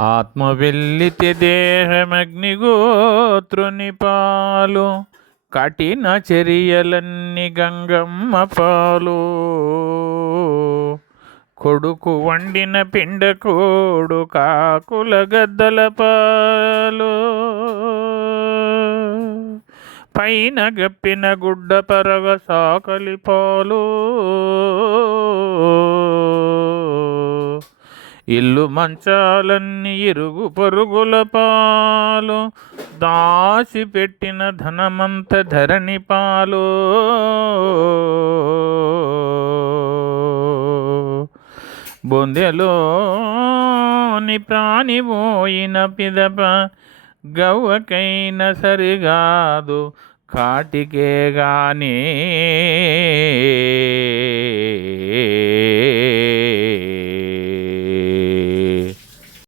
ఆత్మ వెళ్ళితే దేహమగ్నిగోత్రుని పాలు కఠిన చర్యలన్నీ గంగమ్మ పాలు. కొడుకు వండిన పిండకోడు కాకుల గద్దల పాలు. పైన గప్పిన గుడ్డ పరగ సాకలి పాలు. ఇల్లు మంచాలన్నీ ఇరుగు పొరుగుల పాలు దాచిపెట్టిన ధనమంత ధరణి పాలు. బొందెలోని ప్రాణి పోయిన పిదప గవ్వకైన సరిగాదు కాటికే గాని